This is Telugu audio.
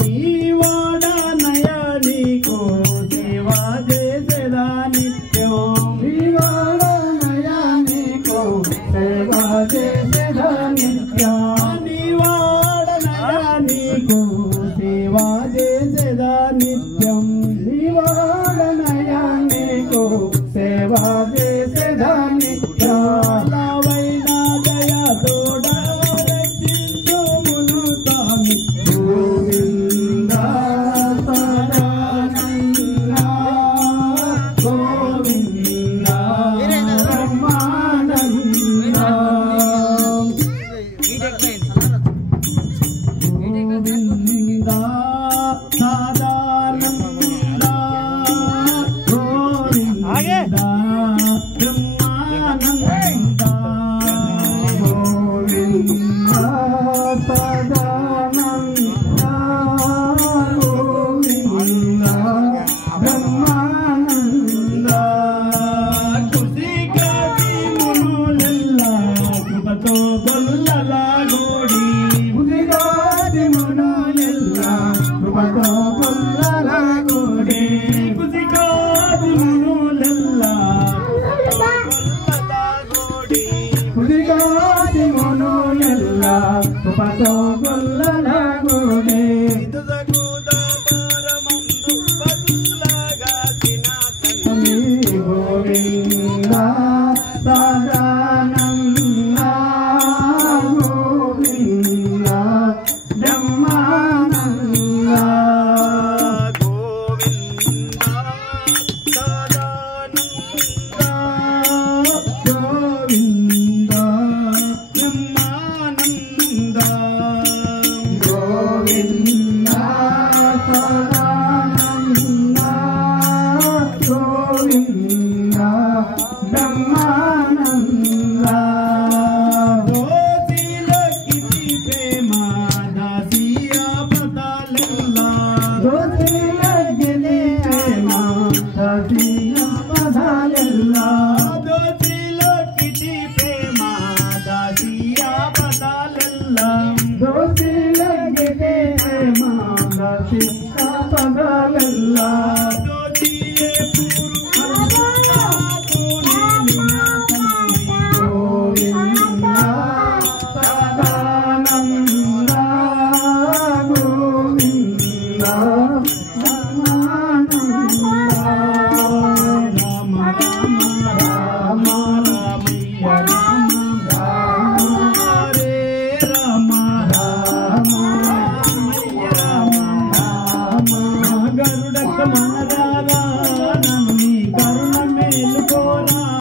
నీవాడనయా నీకు సేవ చేసేదా నిత్యం నీవాడనయా నీకు సేవ చేసేదా నిత్యం నీవాడనయా నీకు సేవ చేసేదా నిత్యం నీవాడనయా నీకు సేవ చేసేదా నిత్యం లావైనా దయా తోడా రక్షించుమును స్వామి గోవింద సదానంద గోవింద బ్రహ్మానంద గోవింద సదానంద గోవింద బ్రహ్మానంద గోవింద సదానంద గోవింద బ్రహ్మానంద కుసికాటి మునులెల్ల కృపతో గొల్లల గోడి కుసికాటి మునులెల్ల కృపతో గొల్లల గోడి కుసికాటి మునులెల్ల కుసికాటి మునులెల్ల కృపతో గొల్లల గోడి గోవింద సదానంద గోవింద బ్రహ్మానంద గోవింద సదానంద గోవింద బ్రహ్మానంద గోవింద సదానంద గోవింద బ్రహ్మానంద గోతిలకితి ప్రేమ దాసియా పదాలెల్ల గోతిలకితి ప్రేమ దాసియా పదాలెల్ల గోతిలకితి ప్రేమ దాసియా పదాలెల్ల గోతిలకితి ప్రేమ దాసియా పదాలెల్ల గరుడక మనరారా